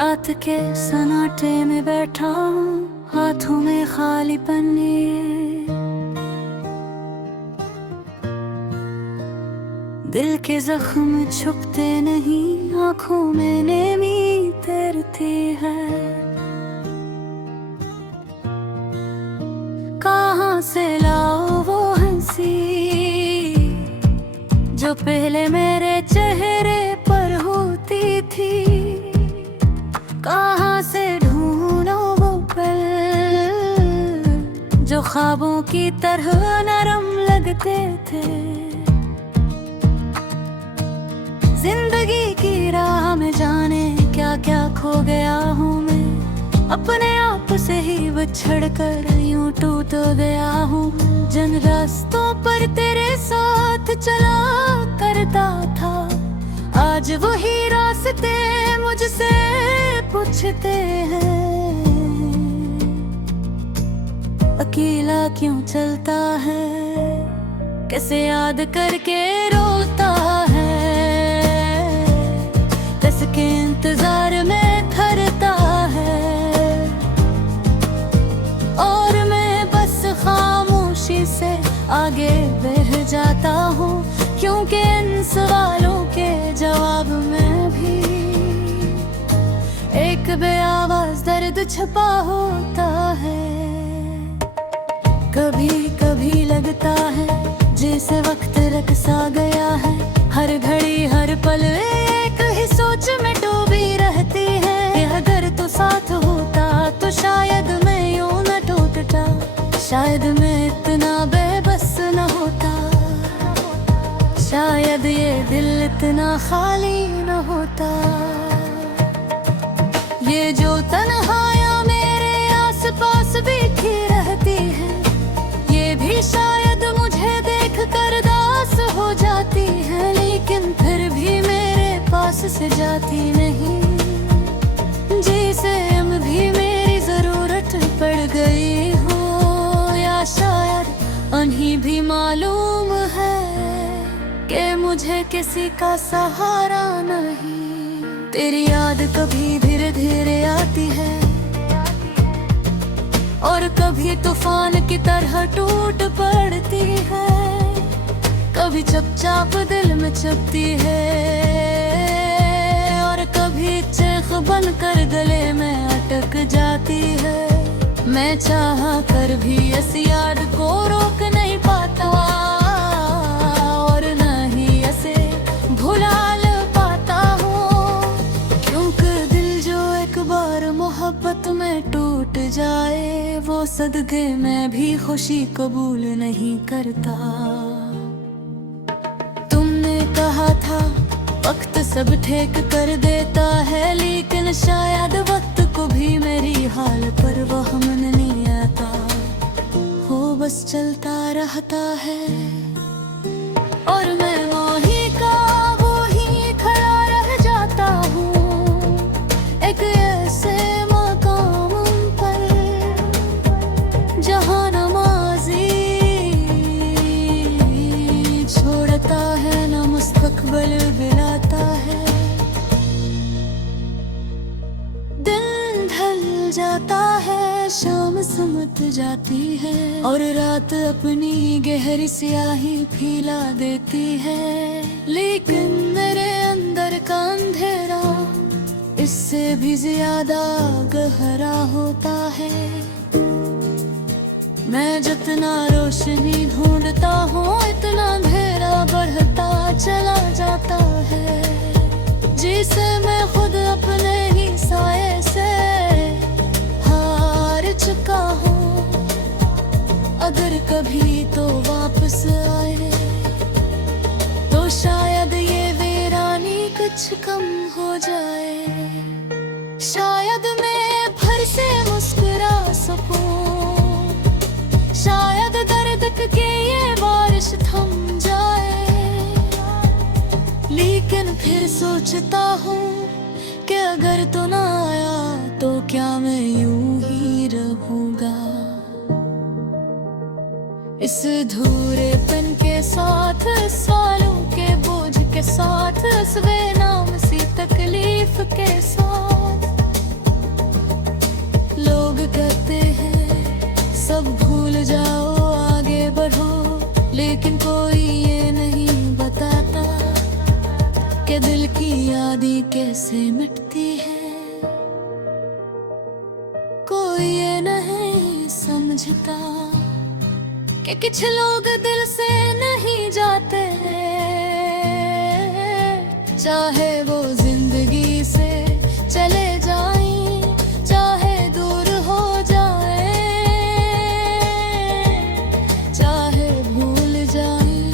रात के सन्नाटे में बैठा हूँ, हाथों में खाली पन्नी। दिल के जख्म छुपते नहीं, आंखों में नेमी तैरती है। कहाँ से लाओ वो हंसी जो पहले मेरे चेहरे पर होती थी। कहाँ से ढूंढो वो पल जो ख्वाबों की तरह नरम लगते थे। जिंदगी की राह में जाने क्या क्या खो गया हूँ मैं, अपने आप से ही बिछड़ कर यूं टूट गया हूँ। जिन रास्तों पर तेरे साथ चला करता था, आज वही रास्ते मुझसे पूछते हैं। अकेला क्यों चलता है, कैसे याद करके रोता है। किसके इंतजार में ठहरता है, और मैं बस खामोशी से आगे बढ़ जाता हूँ। क्योंकि इन सवालों के जवाब में भी एक बेआवाज दर्द छुपा होता है। कभी कभी लगता है जैसे वक्त रख सा गया है, हर घड़ी हर पल एक ही सोच में डूबी रहती है। कि अगर तो साथ होता तो शायद मैं यूं न टूटता, शायद मैं इतना बेबस न होता, शायद ये दिल इतना खाली न होता। ये जो तन्हाइयाँ मेरे आसपास बिखरी रहती है, ये भी शायद मुझे देख कर दास हो जाती है। लेकिन फिर भी मेरे पास से जाती नहीं, जिसे अब भी मेरी जरूरत पड़ गई हो। या शायद उन्हें भी मालूम है कि मुझे किसी का सहारा नहीं। तेरी याद कभी धीरे धीरे आती है, और कभी तूफान की तरह टूट पड़ती है। कभी चुपचाप दिल में चुभती है, और कभी चीख बनकर गले में अटक जाती है। मैं चाह कर भी इस याद को रोक नहीं पाता, और न ही इसे भुला पाता हूँ। क्योंकि दिल जो एक बार मोहब्बत में टूट जाए, वो सदके में भी खुशी कबूल नहीं करता। तुमने कहा था वक्त सब ठीक कर देता है, लेकिन शायद वक्त को भी मेरी हाल पर वहम नहीं आता। हो बस चलता रहता है, और मैं वही का वही खड़ा रह जाता हूँ। एक ऐसे मकाम पर जहाँ नमाज़ी छोड़ता है, न मुस्तकबिल बिलाता है। दिन ढल जाता है, शाम समझ जाती है, और रात अपनी गहरी स्याही फैला देती है। लेकिन मेरे अंदर का अंधेरा इससे भी ज्यादा गहरा होता है। मैं जितना रोशनी ढूंढता हूँ, इतना अंधेरा बढ़ता चला जाता है, जिसे मैं खुद अपने ही साये से हार चुका हूँ। अगर कभी तो वापस आए, तो शायद ये वीरानी कुछ कम हो जाए। शायद मैं फिर से मुस्कुरा सकूं, शायद दर्द के ये बारिश थम जाए। लेकिन फिर सोचता हूँ कि अगर तो ना आया, तो क्या मैं यूं ही रहूंगा। इस धूरेपन के साथ, सालों के बोझ के साथ, इस बेनाम सी तकलीफ के साथ। जाओ आगे बढ़ो, लेकिन कोई ये नहीं बताता कि दिल की यादें कैसे मिटती है। कोई ये नहीं समझता कि कुछ लोग दिल से नहीं जाते, चाहे वो जिंदगी से चले जाएं, चाहे दूर हो जाए, चाहे भूल जाएं,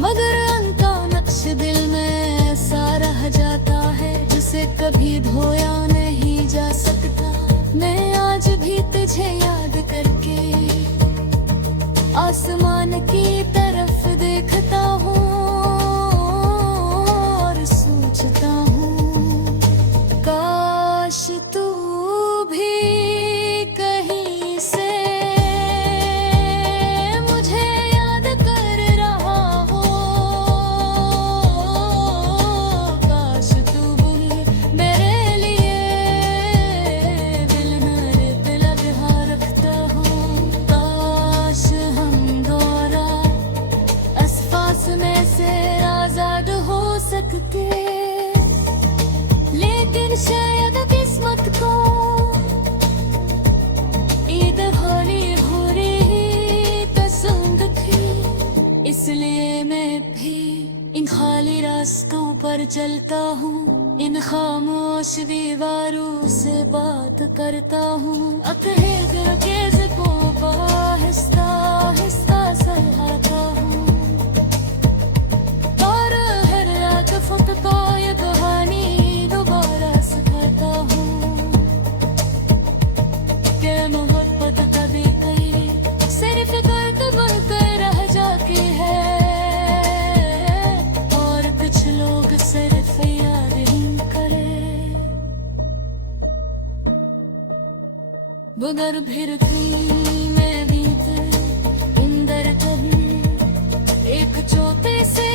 मगर उनका नक्श दिल में ऐसा रह जाता है जिसे कभी धोया नहीं जा सकता। मैं आज भी तुझे याद करके आसमान की तरफ देखता हूँ और सोचता हूँ, काश तू भी कहीं से मुझे याद कर रहा हो, काश तू भी मेरे लिए दिल में दिल लगा रखता हो, काश हम दोरा आसपास में से आजाद हो सकते, लेकिन शायद किस्मत को ईद होली भूरी ही पसंद थी। इसलिए मैं भी इन खाली रास्तों पर चलता हूँ, इन खामोश दीवारों से बात करता हूँ, अपने दिल के ज़िक्रों को आहिस्ता आहिस्ता सहारता हूँ, और हर रात खुद को ये कहानी दोबारा सुनाता हूँ कि मोहब्बत कभी कहीं सिर्फ दर्द बनकर रह जाती है, और कुछ लोग सिर्फ याद ही करे। मगर फिर भी मैं बीते इंदर कभी एक छोटे से